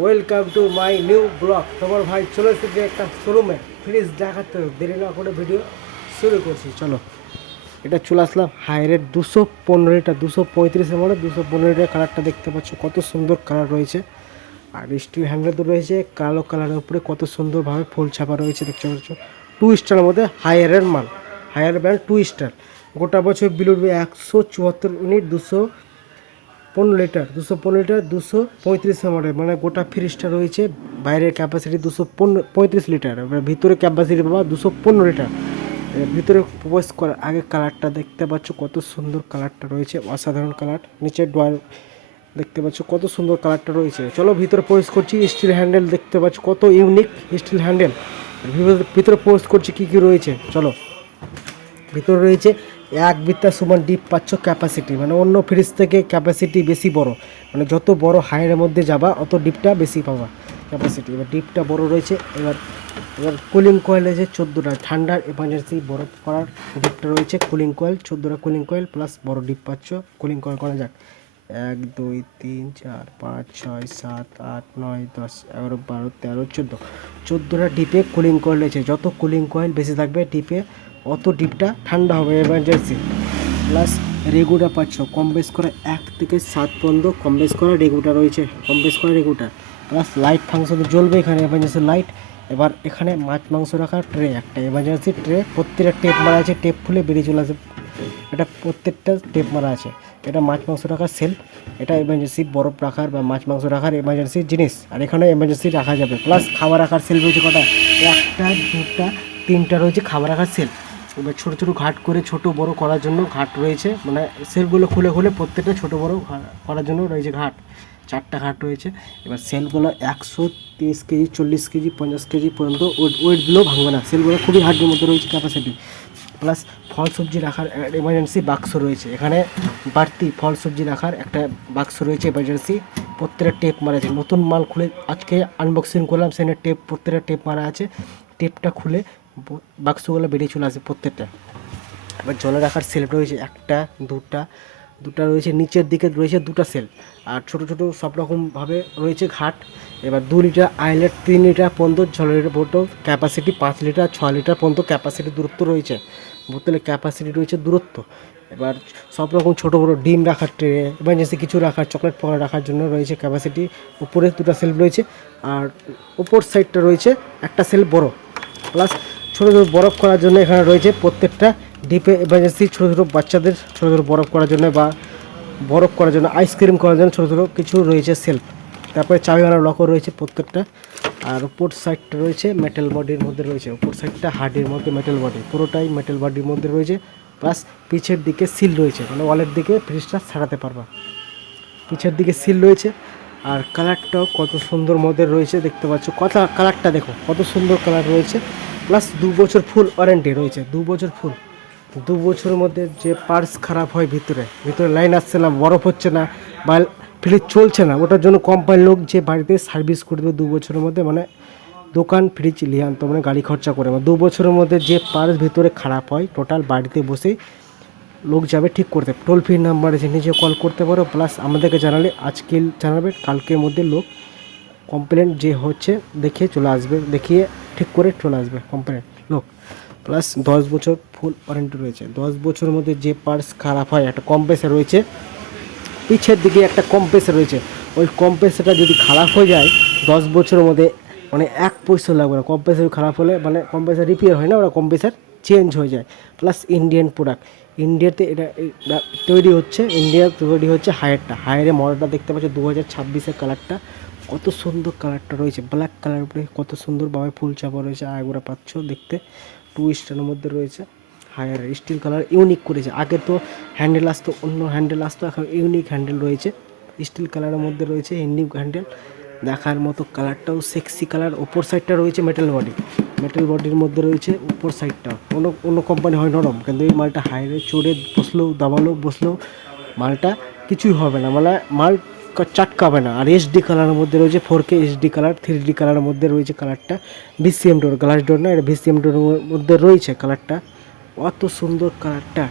Welcome to my new blog. তোমার ভাই চলে এসেছে একটা শোরুমে, ফ্রিজ দেখাতে দেরি না করে ভিডিও শুরু করছি। চলো, এটা চলে আসলাম হাইরের 215 লিটার 235 মডেল 215 লিটার। কালারটা দেখতে পাচ্ছ, কত সুন্দর কালার রয়েছে। আর স্টিল হ্যান্ডেল তো রয়েছে কালো কালারের উপরে, কত সুন্দরভাবে ফুল ছাপা রয়েছে দেখতে পাচ্ছ। 2 স্টারের মধ্যে হায়ারের মাল, হায়ার ব্র্যান্ড 2 স্টার। গোটা বছর বিল উঠবে 174 ইউনিট, 215 লিটার 215 লিটার 235 মডেল, মানে গোটা ফ্রিজটা রয়েছে। বাইরের ক্যাপাসিটি 235 লিটার, ভিতরে ক্যাপাসিটি বাবা 215 লিটার। ভিতরে প্রবেশ করার আগে কালারটা দেখতে পাচ্ছ, কত সুন্দর কালারটা রয়েছে, অসাধারণ কালার। নিচের ড্রয়ার দেখতে পাচ্ছ, কত সুন্দর কালারটা রয়েছে। চলো ভিতরে প্রবেশ করছি। স্টিল হ্যান্ডেল দেখতে পাচ্ছ, কত ইউনিক স্টিল হ্যান্ডেল। ভিতরে প্রবেশ করছি, কী কী রয়েছে চলো। ভিতরে রয়েছে 1 বিত্তা সমান ডিপ পাচ্ছ ক্যাপাসিটি, মানে অন্য ফ্রিজ থেকে ক্যাপাসিটি বেশি বড়, মানে যত বড় হাইয়ের মধ্যে যাবা অত ডিপটা বেশি পাবা ক্যাপাসিটি। এবার ডিপটা বড় রয়েছে। এবার এবার কুলিং কয়েল আছে 14টা, ঠান্ডার এমার্জেন্সি বরফ করার ডিপটা রয়েছে। কুলিং কয়েল 14টা কুলিং কয়েল প্লাস বড় ডিপ পাচ্ছ। কুলিং কয়েল করা যাক 1 2 3 4 5 6 7 8 9 10 11 12 13 14, 14টা ডিপে কুলিং কয়েল রয়েছে। যত কুলিং কয়েল বেশি থাকবে ডিপে, অত ডিপটা ঠান্ডা হবে এমার্জেন্সি। প্লাস রেগুটা পাচ্ছ কম বেশ করে 1 থেকে 7 পর্যন্ত কম বেশ করা রেগুটা রয়েছে, কম বেশ করা রেগুটা। প্লাস লাইট ফাংশন জ্বলবে এখানে, এমার্জেন্সি লাইট। এবার এখানে মাছ মাংস রাখার ট্রে, একটা এমার্জেন্সি ট্রে, প্রত্যেকটা টেপ মারা আছে, টেপ খুলে বেরিয়ে চলে আসে। এটা প্রত্যেকটা টেপ মারা আছে। এটা মাছ মাংস রাখার সেল, এটা এমার্জেন্সি বরফ রাখার বা মাছ মাংস রাখার এমার্জেন্সি জিনিস। আর এখানে এমার্জেন্সি রাখা যাবে। প্লাস খাবার রাখার সেল রয়েছে কটা, 1টা 2টা 3টা রয়েছে খাবার রাখার সেল। এবার ছোটো ছোটো ঘাট করে ছোটো বড় করার জন্য ঘাট রয়েছে, মানে সেলগুলো খুলে খুলে প্রত্যেকটা ছোটো বড় করার জন্য রয়েছে ঘাট। 4টা ঘাট রয়েছে। এবার সেলগুলো 130 কেজি 40 কেজি 50 কেজি পর্যন্ত ওয়েটগুলো ভাঙবে না। সেলগুলো খুবই হার্ডের মধ্যে রয়েছে ক্যাপাসিটি। প্লাস ফল সবজি রাখার এমার্জেন্সি বাক্স রয়েছে এখানে, বাড়তি ফল সবজি রাখার একটা বাক্স রয়েছে এমার্জেন্সি। প্রত্যেকটা টেপ মারা আছে। নতুন মাল খুলে আজকে আনবক্সিং করলাম, সেখানে টেপ প্রত্যেকটা টেপ মারা আছে। টেপটা খুলে বাক্সগুলো বেরিয়ে চলে আসে প্রত্যেকটা। এবার জলে রাখার সেল রয়েছে 1টা 2টা রয়েছে। নিচের দিকে রয়েছে 2টা সেল। আর ছোটো ছোটো সব রকমভাবে রয়েছে ঘাট। এবার 2 লিটার আইলেট 3 লিটার পর্যন্ত জলের বোতল ক্যাপাসিটি, 5 লিটার 6 লিটার পর্যন্ত ক্যাপাসিটি দূরত্ব রয়েছে, বোতলের ক্যাপাসিটি রয়েছে দূরত্ব। এবার সব রকম ছোটো বড়ো ডিম রাখার ট্রে, এমার্জেন্সি কিছু রাখার, চকলেট পকোড়া রাখার জন্য রয়েছে ক্যাপাসিটি। উপরে 2টা সেলফ রয়েছে। আর উপর সাইডটা রয়েছে একটা সেল বড়। প্লাস ছোটো ছোটো বরফ করার জন্য এখানে রয়েছে প্রত্যেকটা ডিপে এমার্জেন্সি ছোটো ছোটো বাচ্চাদের ছোটো ছোটো বরফ করার জন্য বা বরফ করার জন্য, আইসক্রিম করার জন্য ছোটো ছোটো কিছু রয়েছে সেলফ। তারপরে চাবিওয়ালা লকও রয়েছে প্রত্যেকটা। আর উপর সাইডটা রয়েছে মেটাল বডির মধ্যে রয়েছে, উপর সাইডটা হার্ডের মধ্যে মেটাল বডি, পুরোটাই মেটাল বডির মধ্যে রয়েছে। প্লাস পিছের দিকে সিল রয়েছে, মানে ওয়ালের দিকে ফ্রিজটা ছাড়াতে পারবা, পিছের দিকে সিল রয়েছে। আর কালারটাও কত সুন্দর মধ্যে রয়েছে দেখতে পাচ্ছ। কালারটা দেখো কত সুন্দর কালার রয়েছে। প্লাস 2 বছর ফুল ওয়ারেন্টি রয়েছে, 2 বছর ফুল। 2 বছরের মধ্যে যে পার্টস খারাপ হয়, ভিতরে লাইন আসছে না, বরফ হচ্ছে না, বা ফ্রিজ চলছে না, ওটার জন্য কোম্পানির লোক যে বাড়িতে সার্ভিস করে দেবে 2 বছরের মধ্যে, মানে দোকান ফ্রিজ লিয়ে আনতো, মানে গাড়ি খরচা করে, মানে 2 বছরের মধ্যে যে পার্টস ভিতরে খারাপ হয় টোটাল বাড়িতে বসেই লোক যাবে ঠিক করতে। টোল ফ্রি নাম্বার আছে, নিজে কল করতে পারো। প্লাস আমাদেরকে জানালে আজকে জানাবে, কালকের মধ্যে লোক কমপ্লেন যে হচ্ছে দেখিয়ে চলে আসবে, দেখিয়ে ঠিক করে চলে আসবে কমপ্লেন লোক। প্লাস 10 বছর ফুল ওয়ারেন্টি রয়েছে। 10 বছরের মধ্যে যে পার্টস খারাপ হয়, একটা কম্প্রেসার রয়েছে পিছের দিকে, একটা কম্প্রেসার রয়েছে। ওই কম্প্রেসারটা যদি খারাপ হয়ে যায় 10 বছরের মধ্যে, মানে 1 পয়সা লাগবে না। কম্প্রেসার খারাপ হলে, মানে কম্প্রেসার রিপেয়ার হয় না, ওরা কম্প্রেসার চেঞ্জ হয়ে যায়। প্লাস ইন্ডিয়ান প্রোডাক্ট, ইন্ডিয়াতে এটা তৈরি হচ্ছে, ইন্ডিয়া তৈরি হচ্ছে হায়ারের মডেলটা দেখতে পাচ্ছ 2026-এর কালারটা, কত সুন্দর কালারটা রয়েছে, ব্ল্যাক কালার উপরে কত সুন্দরভাবে ফুল চাপা রয়েছে। আগুরা পাচ্ছ দেখতে, 2 স্টারের মধ্যে রয়েছে। হায়ার স্টিল কালার ইউনিক করেছে। আগে তো হ্যান্ডেল আসতো, অন্য হ্যান্ডেল আসতো, এখন ইউনিক হ্যান্ডেল রয়েছে, স্টিল কালারের মধ্যে রয়েছে ইউনিক হ্যান্ডেল। দেখার মতো কালারটাও সেক্সি কালার। ওপর সাইডটা রয়েছে মেটাল বডি, মেটাল বডির মধ্যে রয়েছে উপর সাইডটা। অন্য কোম্পানি হয় নরম, কিন্তু এই মালটা হাইরে চড়ে বসলেও দাবালেও বসলেও মালটা কিছুই হবে না, মানে মাল চাটকাবে না। আর এসডি কালারের মধ্যে রয়েছে 4K এইচডি কালার, 3D কালারের মধ্যে রয়েছে কালারটা। ভিসিএম ডোর, গ্লাস ডোর না, এটা ভিসিএম ডোরের মধ্যে রয়েছে কালারটা। অত সুন্দর কালারটা,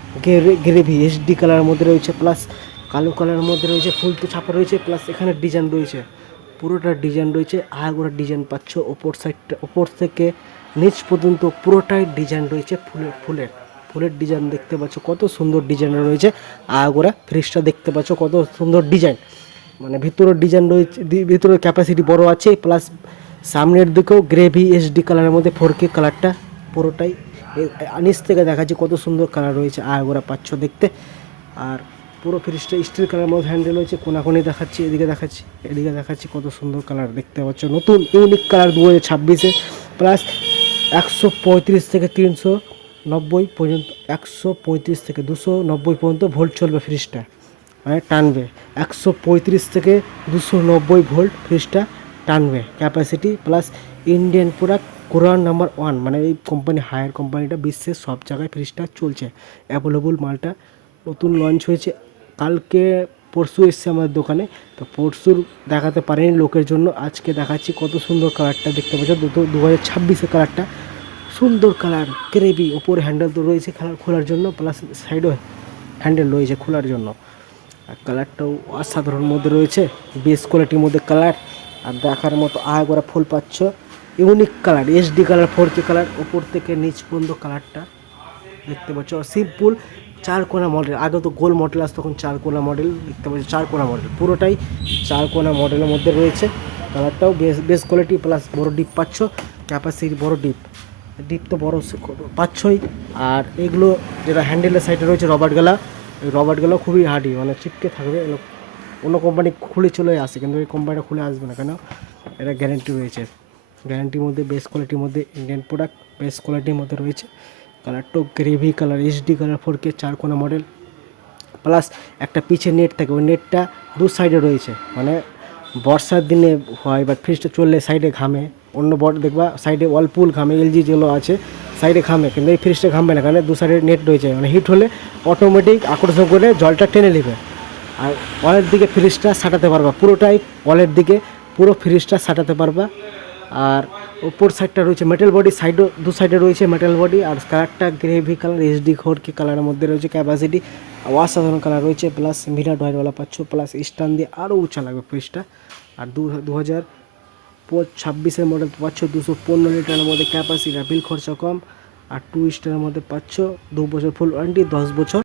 গ্রেভি এইচডি কালারের মধ্যে রয়েছে। প্লাস কালো কালারের মধ্যে রয়েছে, ফুল তো ছাপা রয়েছে। প্লাস এখানে ডিজাইন রয়েছে, পুরোটা ডিজাইন রয়েছে, আগাগোড়া ডিজাইন পাচ্ছ। ওপর সাইডটা, ওপর থেকে নিচ পর্যন্ত পুরোটাই ডিজাইন রয়েছে ফুলের ফুলের ডিজাইন দেখতে পাচ্ছ, কত সুন্দর ডিজাইন রয়েছে। আগাগোড়া ফ্রিজটা দেখতে পাচ্ছ কত সুন্দর ডিজাইন, মানে ভিতরের ডিজাইন রয়েছে, ভিতরের ক্যাপাসিটি বড় আছে, প্লাস সামনের দিকেও গ্রেভি এসডি কালারের মধ্যে 4K কালারটা পুরোটাই। নিচ থেকে দেখাচ্ছি কত সুন্দর কালার রয়েছে, আগাগোড়া পাচ্ছ দেখতে। আর পুরো ফ্রিজটা স্টিল কালার মধ্যে হ্যান্ডেল রয়েছে, কোনাকুনি দেখাচ্ছি, এদিকে দেখাচ্ছি, এদিকে দেখাচ্ছি, কত সুন্দর কালার দেখতে পাচ্ছ, নতুন ইউনিক কালার 2026-এ। প্লাস 135 থেকে 390 পর্যন্ত, 135 থেকে 290 পর্যন্ত ভোল্ট চলবে ফ্রিজটা, মানে টানবে। 135 থেকে 290 ভোল্ট ফ্রিজটা টানবে ক্যাপাসিটি। প্লাস ইন্ডিয়ান প্রোডাক্ট, কোরআন নাম্বার 1, মানে এই কোম্পানি, হায়ার কোম্পানিটা বিশ্বের সব জায়গায় ফ্রিজটা চলছে, অ্যাভেলেবল মালটা নতুন লঞ্চ হয়েছে। কালকে পরশু এসছে আমাদের দোকানে, তো পরশুর দেখাতে পারিনি লোকের জন্য, আজকে দেখাচ্ছি। কত সুন্দর কালারটা দেখতে পাচ্ছ, 2026-এর কালারটা, সুন্দর কালার গ্রেভি। ওপরে হ্যান্ডেল তো রয়েছে খোলার জন্য, প্লাস সাইডও হ্যান্ডেল রয়েছে খোলার জন্য। আর কালারটাও অসাধারণ মধ্যে রয়েছে, বেস্ট কোয়ালিটির মধ্যে কালার। আর দেখার মতো আগাগোড়া ফুল পাচ্ছ, unique colour, SD colour, 4K colour, ওপর থেকে নিচ পর্যন্ত কালারটা দেখতে পাচ্ছ। সিম্পল 4 কোনা মডেল, আগে তো গোল মডেল আসতো, তখন 4 কোনা মডেল দেখতে পাচ্ছ, 4 কোনা মডেল, পুরোটাই 4 কোনা মডেলের মধ্যে রয়েছে। কালারটাও বেস্ট কোয়ালিটি, প্লাস বড় ডিপ পাচ্ছ, ক্যাপাসিটি বড় ডিপ তো বড় পাচ্ছই। আর এগুলো যেটা হ্যান্ডেলের সাইডে রয়েছে রবার্ট গলা, এই রবার্ট গলাও খুবই হার্ডি, মানে চিপকে থাকবে। অন্য কোম্পানি খুলে চলে আসে, কিন্তু এই কোম্পানিটা খুলে আসবে না, কেন এটা গ্যারেন্টি রয়েছে। গ্যারেন্টির মধ্যে বেস্ট কোয়ালিটির মধ্যে ইন্ডিয়ান প্রোডাক্ট, বেস্ট কোয়ালিটির মধ্যে রয়েছে। কালারটাও gravy colour, SD colour, 4K 4 কোনা মডেল। প্লাস একটা পিছে নেট থাকে, ওই নেটটা দু সাইডে রয়েছে, মানে বর্ষার দিনে হয় বা ফ্রিজটা চললে সাইডে ঘামে। অন্য দেখবা সাইডে ওয়ালপুল ঘামে, এলজি যেগুলো আছে সাইডে ঘামে, কিন্তু এই ফ্রিজটা ঘামবে না, কারণ দু সাইডে নেট রয়েছে, মানে হিট হলে অটোমেটিক আকর্ষণ করে জলটা টেনে নেবে। আর ওয়ালের দিকে ফ্রিজটা সাটাতে পারবা, পুরোটাই ওয়ালের দিকে পুরো ফ্রিজটা সাটাতে পারবা। আর ওপর সাইডটা রয়েছে মেটাল বডি, সাইডও দু সাইডে রয়েছে মেটাল বডি। আর কালারটা গ্রেভি কালার, এসডি 4K কালারের মধ্যে রয়েছে, ক্যাপাসিটি অসাধারণ কালার রয়েছে। প্লাস মিরাট হোয়াইটওয়ালা পাচ্ছ, প্লাস স্টান দিয়ে আরও উঁচা লাগবে ফ্রিজটা। আর 2026-এর মডেল পাচ্ছ, 215 লিটারের মধ্যে ক্যাপাসিটি, বিল খরচা কম। আর 2 স্টারের মধ্যে পাচ্ছ, 2 বছর ফুল ওয়ারেন্টি, 10 বছর